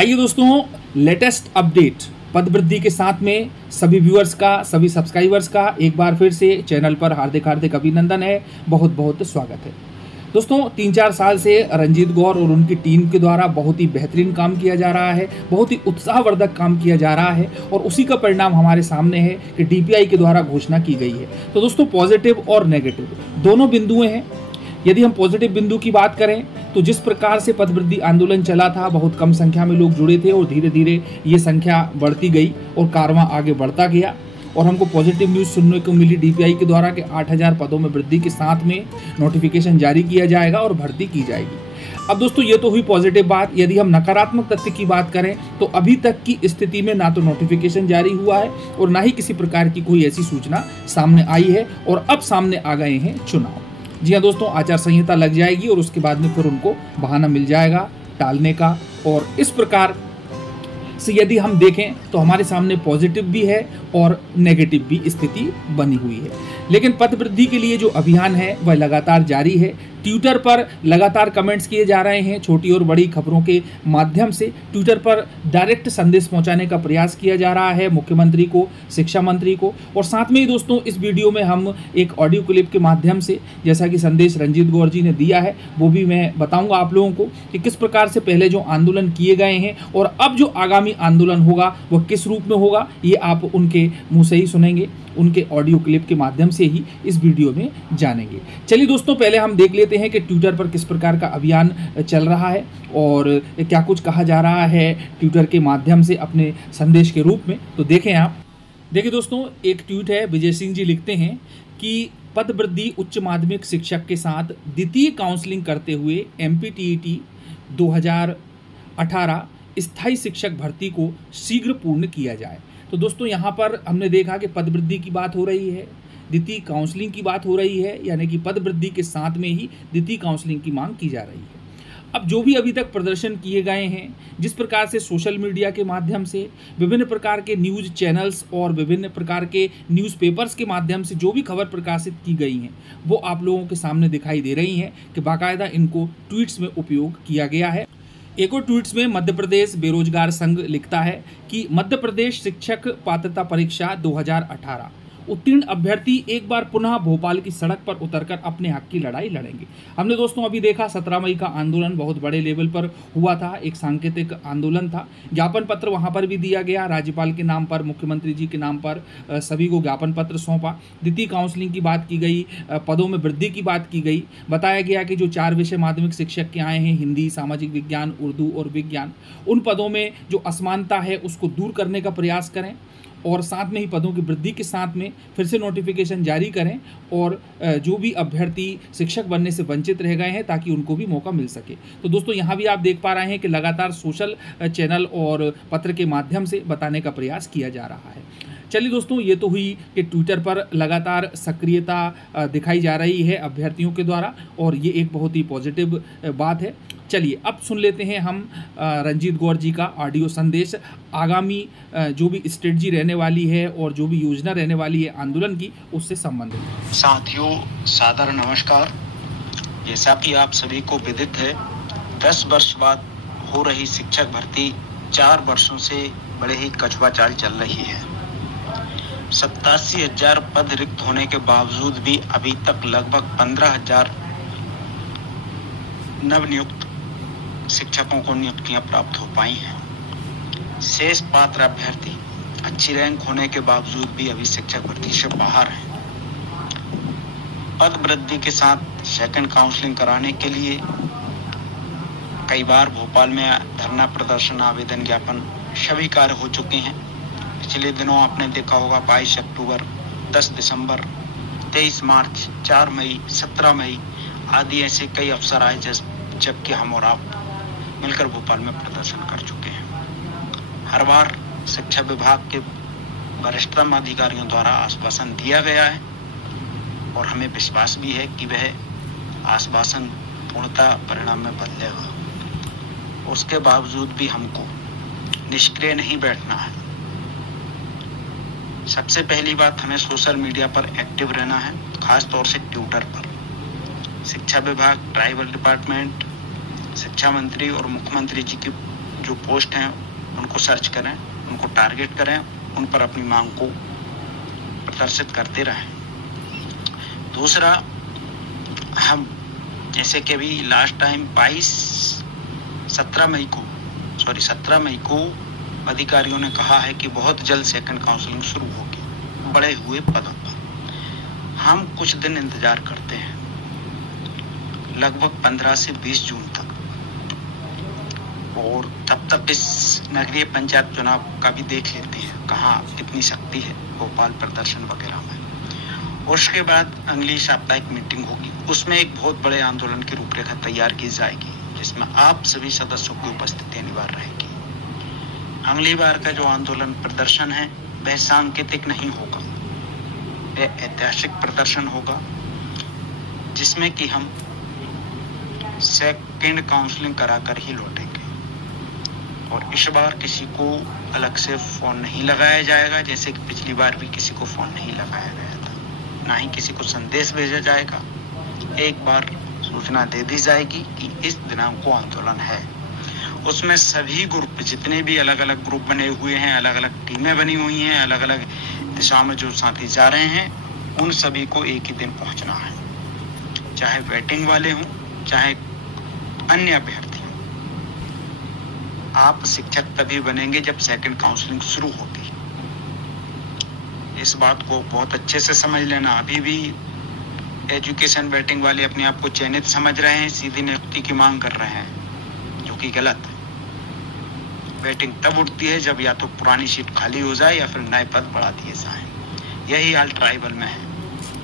आइए दोस्तों, latest update पद वृद्धि के साथ में सभी व्यूअर्स का, सभी सब्सक्राइबर्स का एक बार फिर से चैनल पर हार्दिक हार्दिक अभिनंदन है, बहुत बहुत स्वागत है। दोस्तों 3-4 साल से रंजीत गौर और उनकी टीम के द्वारा बहुत ही बेहतरीन काम किया जा रहा है, बहुत ही उत्साहवर्धक काम किया जा रहा है और उसी का परिणाम हमारे सामने है कि डीपीआई के द्वारा घोषणा की गई है। तो दोस्तों पॉजिटिव और नेगेटिव दोनों बिंदुएं हैं। यदि हम पॉजिटिव बिंदु की बात करें तो जिस प्रकार से पदवृद्धि आंदोलन चला था, बहुत कम संख्या में लोग जुड़े थे और धीरे धीरे ये संख्या बढ़ती गई और कारवां आगे बढ़ता गया और हमको पॉजिटिव न्यूज़ सुनने को मिली डीपीआई के द्वारा कि 8000 पदों में वृद्धि के साथ में नोटिफिकेशन जारी किया जाएगा और भर्ती की जाएगी। अब दोस्तों ये तो हुई पॉजिटिव बात। यदि हम नकारात्मक तथ्य की बात करें तो अभी तक की स्थिति में ना तो नोटिफिकेशन जारी हुआ है और ना ही किसी प्रकार की कोई ऐसी सूचना सामने आई है और अब सामने आ गए हैं चुनाव। जी हाँ दोस्तों, आचार संहिता लग जाएगी और उसके बाद में फिर उनको बहाना मिल जाएगा टालने का। और इस प्रकार से यदि हम देखें तो हमारे सामने पॉजिटिव भी है और नेगेटिव भी स्थिति बनी हुई है। लेकिन पद वृद्धि के लिए जो अभियान है वह लगातार जारी है। ट्विटर पर लगातार कमेंट्स किए जा रहे हैं, छोटी और बड़ी खबरों के माध्यम से ट्विटर पर डायरेक्ट संदेश पहुंचाने का प्रयास किया जा रहा है मुख्यमंत्री को, शिक्षा मंत्री को। और साथ में ही दोस्तों इस वीडियो में हम एक ऑडियो क्लिप के माध्यम से, जैसा कि संदेश रंजीत गौर जी ने दिया है, वो भी मैं बताऊंगा आप लोगों को कि किस प्रकार से पहले जो आंदोलन किए गए हैं और अब जो आगामी आंदोलन होगा वह किस रूप में होगा, ये आप उनके मुँह से ही सुनेंगे, उनके ऑडियो क्लिप के माध्यम से ही इस वीडियो में जानेंगे। चलिए दोस्तों, पहले हम देख लेते हैं कि ट्विटर पर किस प्रकार का अभियान चल रहा है और क्या कुछ कहा जा रहा है ट्विटर के माध्यम से अपने संदेश के रूप में। तो देखें आप। देखिए दोस्तों, एक ट्वीट है, विजय सिंह जी लिखते हैं कि पद वृद्धि उच्च माध्यमिक शिक्षक के साथ द्वितीय काउंसलिंग करते हुए एमपीटीईटी 2018 स्थायी शिक्षक भर्ती को शीघ्र पूर्ण किया जाए। तो दोस्तों यहाँ पर हमने देखा कि पद वृद्धि की बात हो रही है, द्वितीय काउंसलिंग की बात हो रही है, यानी कि पद वृद्धि के साथ में ही द्वितीय काउंसलिंग की मांग की जा रही है। अब जो भी अभी तक प्रदर्शन किए गए हैं, जिस प्रकार से सोशल मीडिया के माध्यम से, विभिन्न प्रकार के न्यूज़ चैनल्स और विभिन्न प्रकार के न्यूज़पेपर्स के माध्यम से जो भी खबर प्रकाशित की गई हैं, वो आप लोगों के सामने दिखाई दे रही हैं कि बाकायदा इनको ट्वीट्स में उपयोग किया गया है। एक और ट्वीट्स में मध्य प्रदेश बेरोजगार संघ लिखता है कि मध्य प्रदेश शिक्षक पात्रता परीक्षा 2018 उत्तीर्ण अभ्यर्थी एक बार पुनः भोपाल की सड़क पर उतरकर अपने हक की लड़ाई लड़ेंगे। हमने दोस्तों अभी देखा 17 मई का आंदोलन बहुत बड़े लेवल पर हुआ था, एक सांकेतिक आंदोलन था। ज्ञापन पत्र वहां पर भी दिया गया, राज्यपाल के नाम पर, मुख्यमंत्री जी के नाम पर सभी को ज्ञापन पत्र सौंपा। द्वितीय काउंसलिंग की बात की गई, पदों में वृद्धि की बात की गई। बताया गया कि जो 4 विषय माध्यमिक शिक्षक के आए हैं, हिंदी, सामाजिक विज्ञान, उर्दू और विज्ञान, उन पदों में जो असमानता है उसको दूर करने का प्रयास करें और साथ में ही पदों की वृद्धि के साथ में फिर से नोटिफिकेशन जारी करें और जो भी अभ्यर्थी शिक्षक बनने से वंचित रह गए हैं ताकि उनको भी मौका मिल सके। तो दोस्तों यहाँ भी आप देख पा रहे हैं कि लगातार सोशल चैनल और पत्र के माध्यम से बताने का प्रयास किया जा रहा है। चलिए दोस्तों, ये तो हुई कि ट्विटर पर लगातार सक्रियता दिखाई जा रही है अभ्यर्थियों के द्वारा और ये एक बहुत ही पॉजिटिव बात है। चलिए अब सुन लेते हैं हम रंजीत गौर जी का ऑडियो संदेश, आगामी जो भी स्ट्रेटजी रहने वाली है और जो भी योजना रहने वाली है आंदोलन की, उससे संबंधित। साथियों, सादर नमस्कार। जैसा कि आप सभी को विदित है, 10 वर्ष बाद हो रही शिक्षक भर्ती 4 वर्षों से बड़े ही कछुआ चाल चल रही है। 87,000 पद रिक्त होने के बावजूद भी अभी तक लगभग 15,000 नवनियुक्त शिक्षकों को नियुक्तियां प्राप्त हो पाई हैं। शेष पात्र अभ्यर्थी अच्छी रैंक होने के बावजूद भी अभी शिक्षक भर्ती से बाहर हैं। पद वृद्धि के साथ सेकंड काउंसलिंग कराने के लिए कई बार भोपाल में धरना प्रदर्शन, आवेदन ज्ञापन सभी कार्य हो चुके हैं। पिछले दिनों आपने देखा होगा 22 अक्टूबर, 10 दिसंबर, 23 मार्च, 4 मई, 17 मई आदि ऐसे कई अवसर आए जबकि हम और आप मिलकर भोपाल में प्रदर्शन कर चुके हैं। हर बार शिक्षा विभाग के वरिष्ठतम अधिकारियों द्वारा आश्वासन दिया गया है और हमें विश्वास भी है कि वह आश्वासन पूर्णतः परिणाम में बदलेगा। उसके बावजूद भी हमको निष्क्रिय नहीं बैठना है। सबसे पहली बात, हमें सोशल मीडिया पर एक्टिव रहना है, खास तौर से ट्विटर पर। शिक्षा विभाग, ट्राइबल डिपार्टमेंट, शिक्षा मंत्री और मुख्यमंत्री जी की जो पोस्ट हैं उनको सर्च करें, उनको टारगेट करें, उन पर अपनी मांग को प्रदर्शित करते रहें। दूसरा, हम जैसे कि अभी लास्ट टाइम 17 मई को अधिकारियों ने कहा है कि बहुत जल्द सेकंड काउंसलिंग शुरू होगी बढ़े हुए पदों पर। हम कुछ दिन इंतजार करते हैं, लगभग 15 से 20 जून तक, और तब तक इस नगरीय पंचायत चुनाव का भी देख लेते हैं कहाँ कितनी शक्ति है भोपाल प्रदर्शन वगैरह में। और उसके बाद अगली साप्ताहिक मीटिंग होगी, उसमें एक बहुत बड़े आंदोलन की रूपरेखा तैयार की जाएगी जिसमें आप सभी सदस्यों की उपस्थिति अनिवार्य रहेगी। अगली बार का जो आंदोलन प्रदर्शन है वह सांकेतिक नहीं होगा, वह ऐतिहासिक प्रदर्शन होगा जिसमें कि हम सेकंड काउंसलिंग कराकर ही लौटेंगे। और इस बार किसी को अलग से फोन नहीं लगाया जाएगा, जैसे कि पिछली बार भी किसी को फोन नहीं लगाया गया था, ना ही किसी को संदेश भेजा जाएगा। एक बार सूचना दे दी जाएगी कि इस दिनांक को आंदोलन है। उसमें सभी ग्रुप, जितने भी अलग अलग ग्रुप बने हुए हैं, अलग अलग टीमें बनी हुई हैं, अलग अलग दिशा में जो साथी जा रहे हैं, उन सभी को एक ही दिन पहुंचना है, चाहे वेटिंग वाले हों चाहे अन्य अभ्यर्थी। आप शिक्षक तभी बनेंगे जब सेकंड काउंसलिंग शुरू होगी। इस बात को बहुत अच्छे से समझ लेना। अभी भी एजुकेशन वेटिंग वाले अपने आप को चयनित समझ रहे हैं, सीधी नियुक्ति की मांग कर रहे हैं, जो कि गलत है। वेटिंग तब उठती है जब या तो पुरानी सीट खाली हो जाए या फिर नए पद बढ़ा दिए जाएं। यही हाल ट्राइबल में है।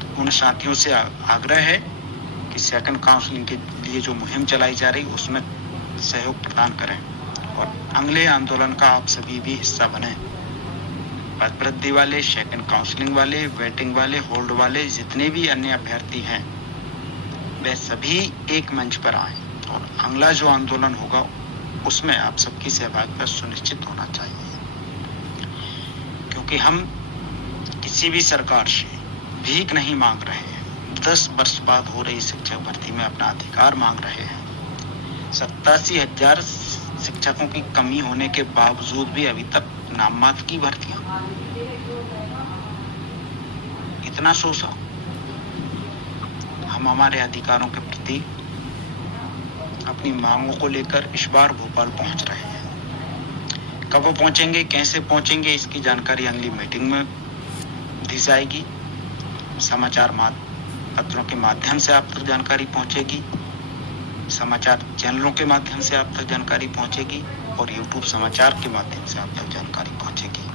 तो उन साथियों से आग्रह है कि सेकंड काउंसलिंग के लिए जो मुहिम चलाई जा रही उसमें सहयोग प्रदान करें और अगले आंदोलन का आप सभी भी हिस्सा बने। पद वृद्धि वाले, सेकंड काउंसलिंग वाले, वेटिंग वाले, होल्ड वाले, जितने भी अन्य अभ्यर्थी हैं वे सभी एक मंच पर आए और अगला जो आंदोलन होगा उसमें आप सबकी सहभागिता सुनिश्चित होना चाहिए। क्योंकि हम किसी भी सरकार से भीख नहीं मांग रहे हैं, 10 वर्ष बाद हो रही शिक्षक भर्ती में अपना अधिकार मांग रहे हैं। 87,000 शिक्षकों की कमी होने के बावजूद भी अभी तक नाम मात्र की भर्तियां। इतना शोषण। हम हमारे अधिकारों के प्रति अपनी मांगों को लेकर इस बार भोपाल पहुंच रहे हैं। कब पहुंचेंगे, कैसे पहुंचेंगे, इसकी जानकारी अगली मीटिंग में दी जाएगी। समाचार पत्रों के माध्यम से आप तक जानकारी पहुंचेगी, समाचार चैनलों के माध्यम से आप तक जानकारी पहुंचेगी और YouTube समाचार के माध्यम से आप तक जानकारी पहुंचेगी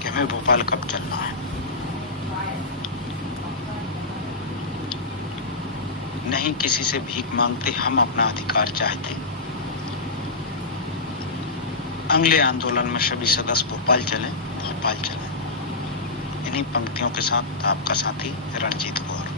कि हमें भोपाल कब चलना है। नहीं किसी से भीख मांगते, हम अपना अधिकार चाहते। अगले आंदोलन में सभी सदस्य भोपाल चलें। इन्हीं पंक्तियों के साथ आपका साथी रणजीत कौर।